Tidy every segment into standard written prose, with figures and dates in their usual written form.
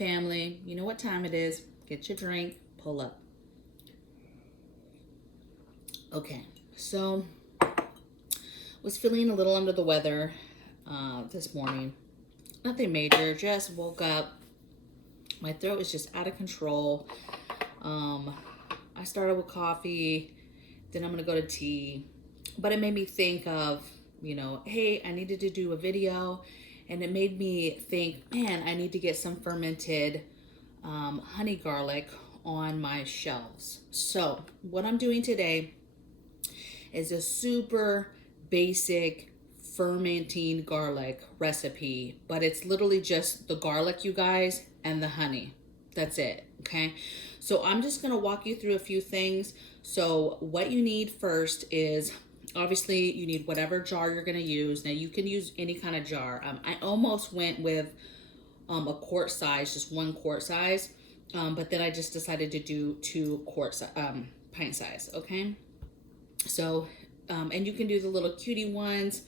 family. You know what time it is. Get your drink, pull up. Okay, so was feeling a little under the weather this morning. Nothing major, just woke up. My throat is just out of control. I started with coffee, then I'm gonna go to tea. But it made me think of, you know, hey, I needed to do a video, and it made me think, man, I need to get some fermented honey garlic on my shelves. So what I'm doing today is a super basic fermenting garlic recipe, but it's literally just the garlic, you guys, and the honey. That's it, okay? So I'm just gonna walk you through a few things. So what you need first is, obviously you need whatever jar you're gonna use. Now you can use any kind of jar. I almost went with a quart size, just 1 quart size, but then I just decided to do 2 pint size, okay? So, and you can do the little cutie ones,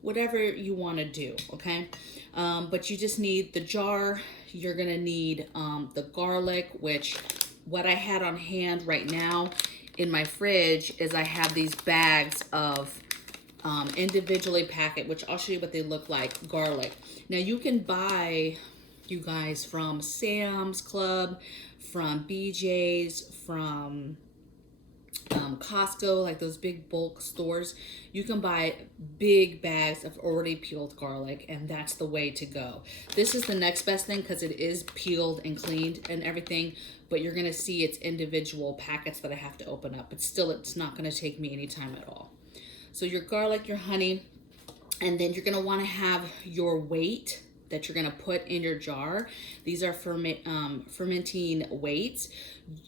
whatever you want to do, okay? But you just need the jar. You're gonna need the garlic, which what I had on hand right now in my fridge is I have these bags of individually packed, which I'll show you what they look like, garlic. Now you can buy, you guys, from Sam's Club, from BJ's, from Costco, like those big bulk stores. You can buy big bags of already peeled garlic, and that's the way to go. This is the next best thing because it is peeled and cleaned and everything, but you're gonna see it's individual packets that I have to open up, but still it's not gonna take me any time at all. So your garlic, your honey, and then you're gonna wanna have your weight that you're gonna put in your jar. These are fermenting weights.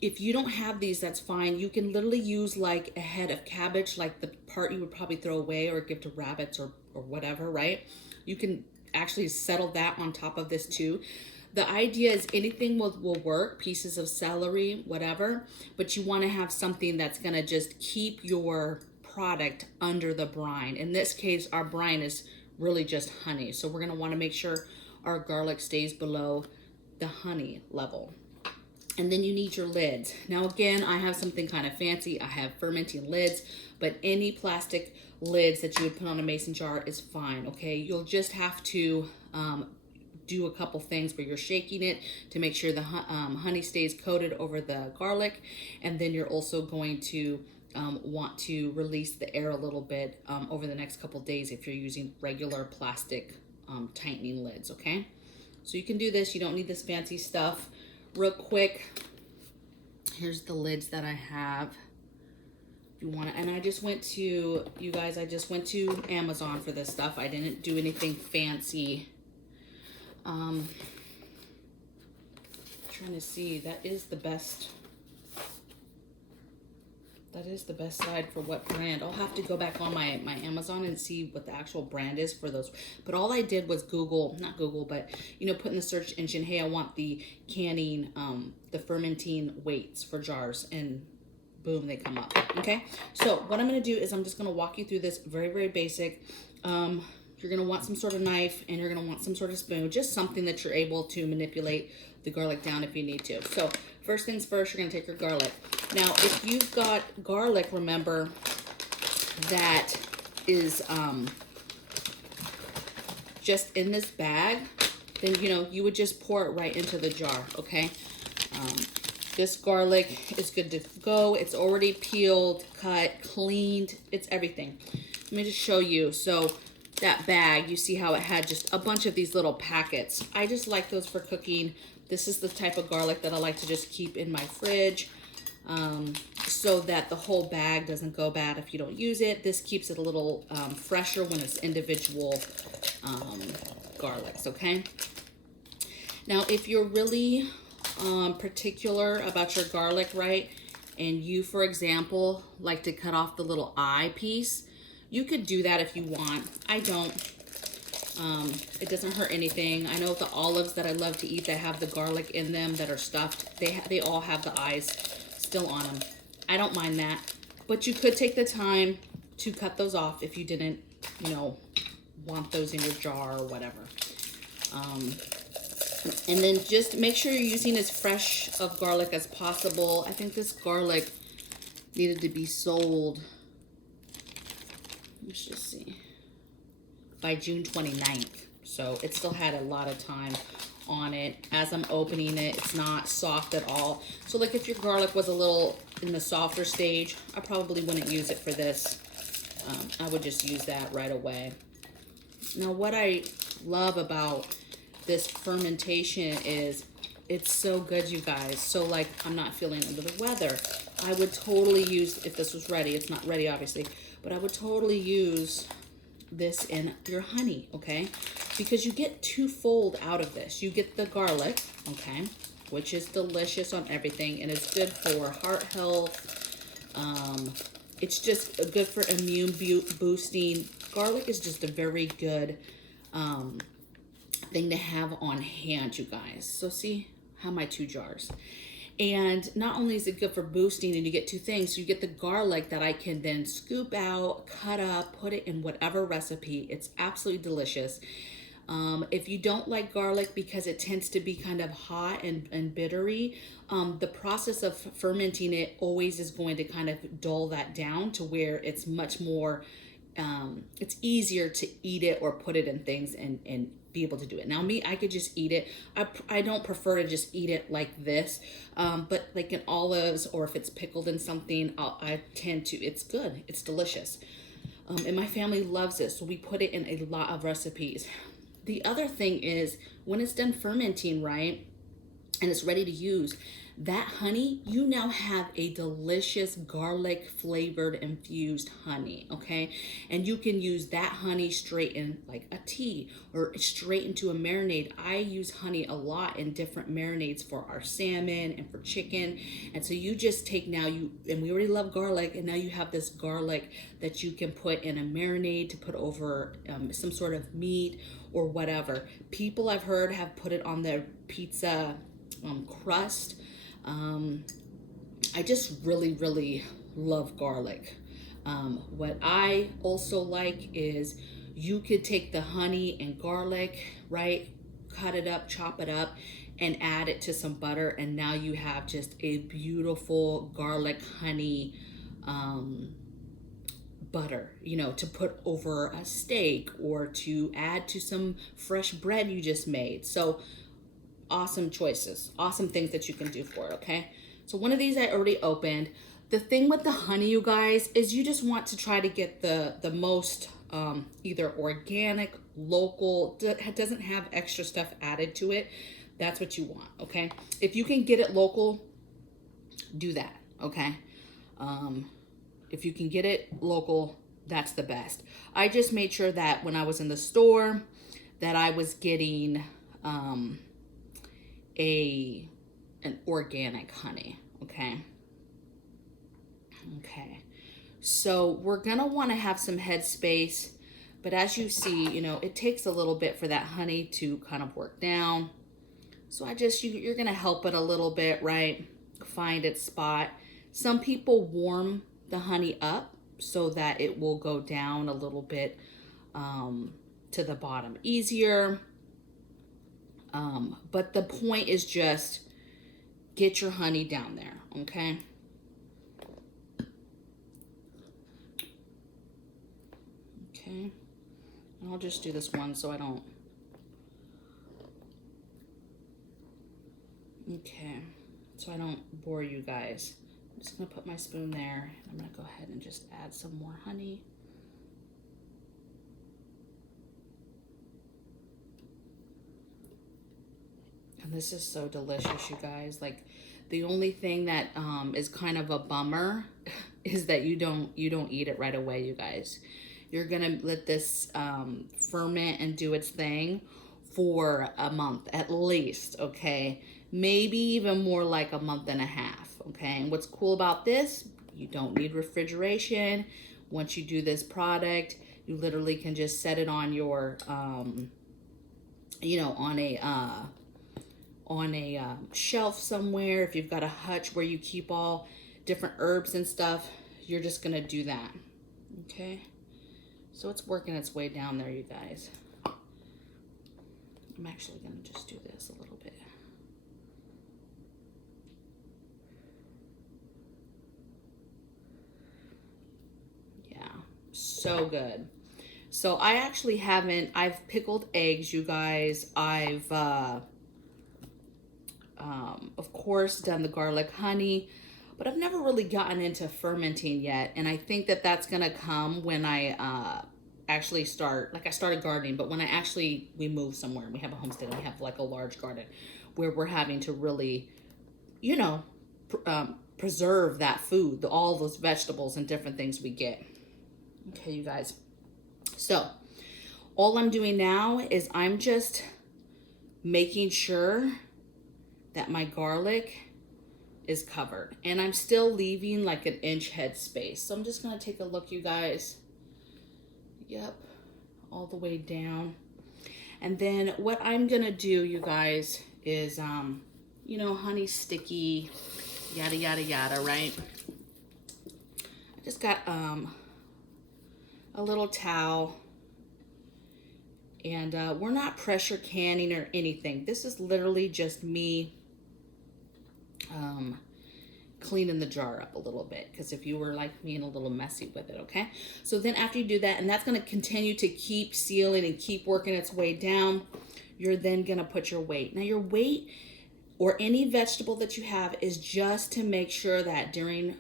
If you don't have these, that's fine. You can literally use like a head of cabbage, like the part you would probably throw away or give to rabbits or whatever, right? You can actually settle that on top of this too. The idea is anything will work, pieces of celery, whatever, but you wanna have something that's gonna just keep your product under the brine. In this case, our brine is really just honey. So we're gonna wanna make sure our garlic stays below the honey level. And then you need your lids. Now again, I have something kind of fancy. I have fermenting lids, but any plastic lids that you would put on a mason jar is fine, okay? You'll just have to do a couple things where you're shaking it to make sure the honey stays coated over the garlic. And then you're also going to want to release the air a little bit over the next couple days if you're using regular plastic tightening lids, okay? So you can do this. You don't need this fancy stuff. Real quick, here's the lids that I have. If you want to, and I just went to, you guys, I just went to Amazon for this stuff. I didn't do anything fancy. Trying to see, that is the best side for what brand. I'll have to go back on my Amazon and see what the actual brand is for those. But all I did was not Google, but you know, put in the search engine, hey, I want the canning, the fermenting weights for jars, and boom, they come up. Okay, so what I'm gonna do is I'm just gonna walk you through this very, very basic. You're gonna want some sort of knife, and you're gonna want some sort of spoon, just something that you're able to manipulate the garlic down if you need to. So first things first, you're gonna take your garlic. Now, if you've got garlic, remember, that is just in this bag, then, you know, you would just pour it right into the jar, okay? This garlic is good to go. It's already peeled, cut, cleaned. It's everything. Let me just show you. So that bag, you see how it had just a bunch of these little packets. I just like those for cooking. This is the type of garlic that I like to just keep in my fridge so that the whole bag doesn't go bad if you don't use it. This keeps it a little fresher when it's individual garlics, okay? Now, if you're really particular about your garlic, right, and you, for example, like to cut off the little eye piece, you could do that if you want. I don't. It doesn't hurt anything. I know the olives that I love to eat that have the garlic in them that are stuffed, they all have the eyes still on them. I don't mind that. But you could take the time to cut those off if you didn't, you know, want those in your jar or whatever. And then just make sure you're using as fresh of garlic as possible. I think this garlic needed to be sold, let's just see, by June 29th. So it still had a lot of time on it. As I'm opening it, it's not soft at all. So like if your garlic was a little in the softer stage, I probably wouldn't use it for this. I would just use that right away. Now what I love about this fermentation is it's so good, you guys. So like I'm not feeling under the weather, I would totally use, if this was ready, it's not ready obviously, but I would totally use this in your honey, okay? Because you get twofold out of this. You get the garlic, okay, which is delicious on everything, and it's good for heart health. It's just good for immune boosting. Garlic is just a very good thing to have on hand, you guys. So see how my 2 jars. And not only is it good for boosting, and you get 2 things, you get the garlic that I can then scoop out, cut up, put it in whatever recipe. It's absolutely delicious. If you don't like garlic because it tends to be kind of hot and bittery, the process of fermenting it always is going to kind of dull that down to where it's much more, it's easier to eat it or put it in things and be able to do it. Now me, I could just eat it. I don't prefer to just eat it like this, but like in olives or if it's pickled in something, I tend to, it's good, it's delicious. And my family loves it, so we put it in a lot of recipes. The other thing is when it's done fermenting, right, and it's ready to use, that honey, you now have a delicious garlic flavored infused honey, okay? And you can use that honey straight in like a tea or straight into a marinade. I use honey a lot in different marinades for our salmon and for chicken. And so you just take now, and we already love garlic, and now you have this garlic that you can put in a marinade to put over some sort of meat or whatever. People I've heard have put it on their pizza crust. I just really love garlic. What I also like is you could take the honey and garlic, right, cut it up, chop it up, and add it to some butter, and now you have just a beautiful garlic honey butter, you know, to put over a steak or to add to some fresh bread you just made. So awesome choices, awesome things that you can do for it, okay? So one of these I already opened. The thing with the honey, you guys, is you just want to try to get the most either organic, local, that doesn't have extra stuff added to it. That's what you want, okay? If you can get it local, do that, okay? If you can get it local, that's the best. I just made sure that when I was in the store that I was getting an organic honey, okay? Okay, so we're gonna wanna have some headspace, but as you see, you know, it takes a little bit for that honey to kind of work down. So you're gonna help it a little bit, right? Find its spot. Some people warm the honey up so that it will go down a little bit to the bottom easier. But the point is just get your honey down there, okay? Okay, and I'll just do this one so I don't. Okay, so I don't bore you guys. I'm just gonna put my spoon there. I'm gonna go ahead and just add some more honey. And this is so delicious, you guys. Like, the only thing that is kind of a bummer is that you don't eat it right away, you guys. You're gonna let this ferment and do its thing for a month at least, okay? Maybe even more like a month and a half, okay? And what's cool about this, you don't need refrigeration. Once you do this product, you literally can just set it on your, you know, on a shelf somewhere. If you've got a hutch where you keep all different herbs and stuff, you're just gonna do that, okay? So it's working its way down there, you guys. I'm actually gonna just do this a little bit. Yeah, so good. So I actually haven't, I've pickled eggs, you guys. I've, of course, done the garlic honey, but I've never really gotten into fermenting yet. And I think that that's gonna come when I actually start, like I started gardening, but when we move somewhere and we have a homestead and we have like a large garden where we're having to really, you know, preserve that food, all those vegetables and different things we get. Okay, you guys. So all I'm doing now is I'm just making sure that my garlic is covered, and I'm still leaving like an inch head space. So I'm just gonna take a look, you guys. Yep, all the way down. And then what I'm gonna do, you guys, is you know, honey sticky, yada yada yada, right? I just got a little towel, and we're not pressure canning or anything. This is literally just me cleaning the jar up a little bit, because if you were like me and a little messy with it, okay? So then after you do that, and that's going to continue to keep sealing and keep working its way down, you're then going to put your weight. Now your weight or any vegetable that you have is just to make sure that during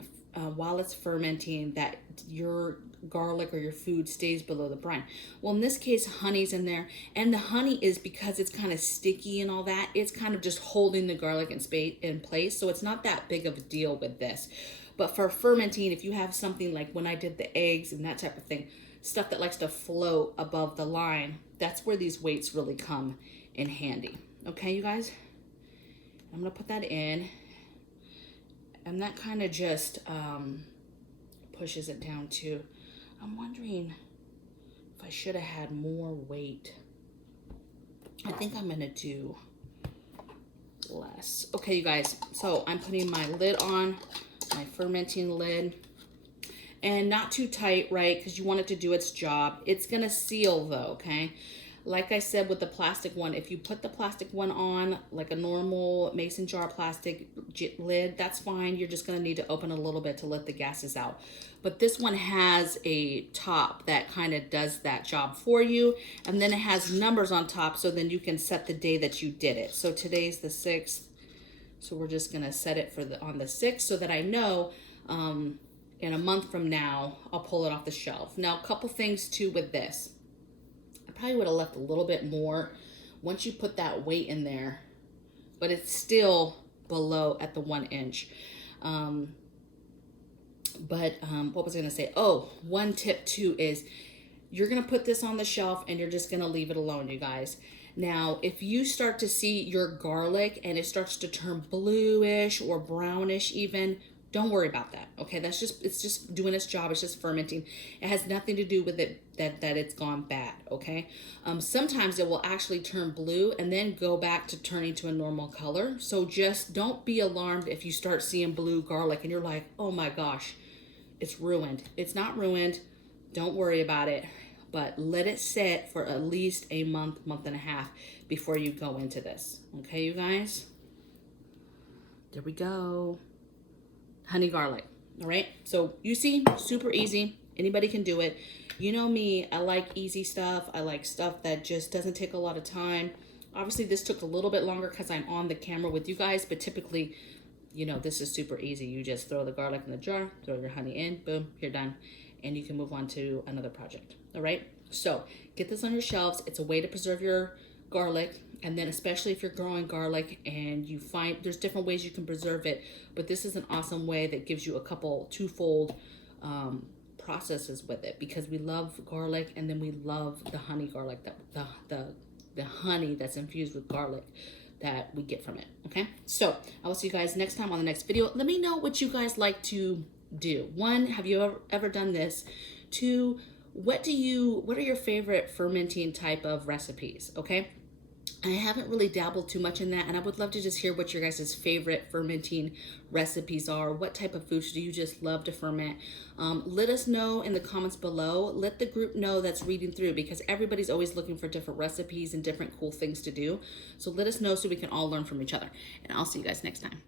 while it's fermenting that your garlic or your food stays below the brine. Well, in this case, honey's in there, and the honey is, because it's kind of sticky and all that, it's kind of just holding the garlic in place, so it's not that big of a deal with this. But for fermenting, if you have something like when I did the eggs and that type of thing, stuff that likes to float above the line, that's where these weights really come in handy. Okay, you guys? I'm gonna put that in, and that kind of just pushes it down too. I'm wondering if I should have had more weight. I think I'm gonna do less. Okay, you guys, so I'm putting my lid on, my fermenting lid, and not too tight, right? Because you want it to do its job. It's gonna seal though, okay? Like I said with the plastic one, if you put the plastic one on like a normal mason jar plastic lid, that's fine. You're just gonna need to open a little bit to let the gases out. But this one has a top that kind of does that job for you. And then it has numbers on top, so then you can set the day that you did it. So today's the 6th. So we're just gonna set it for on the 6th so that I know in a month from now, I'll pull it off the shelf. Now, a couple things too with this. Probably would have left a little bit more once you put that weight in there, but it's still below at the 1 inch. What was I gonna say? Oh, one tip too is you're gonna put this on the shelf and you're just gonna leave it alone, you guys. Now, if you start to see your garlic and it starts to turn bluish or brownish even, don't worry about that, okay? It's just doing its job. It's just fermenting. It has nothing to do with it that it's gone bad, okay? Sometimes it will actually turn blue and then go back to turning to a normal color. So just don't be alarmed if you start seeing blue garlic and you're like, oh my gosh, it's ruined. It's not ruined. Don't worry about it, but let it sit for at least a month and a half before you go into this, okay, you guys? There we go. Honey garlic. All right, so you see, super easy. Anybody can do it. You know me, I like easy stuff. I like stuff that just doesn't take a lot of time. Obviously this took a little bit longer because I'm on the camera with you guys, but typically, you know, this is super easy. You just throw the garlic in the jar, throw your honey in, boom, you're done, and you can move on to another project. All right, so get this on your shelves. It's a way to preserve your garlic. And then especially if you're growing garlic and you find there's different ways you can preserve it, but this is an awesome way that gives you a couple twofold processes with it, because we love garlic and then we love the honey garlic, that the honey that's infused with garlic that we get from it. Okay, so I will see you guys next time on the next video. Let me know what you guys like to do. 1, have you ever done this? 2, what are your favorite fermenting type of recipes? Okay, I haven't really dabbled too much in that, and I would love to just hear what your guys' favorite fermenting recipes are. What type of foods do you just love to ferment? Let us know in the comments below. Let the group know that's reading through, because everybody's always looking for different recipes and different cool things to do. So let us know so we can all learn from each other. And I'll see you guys next time.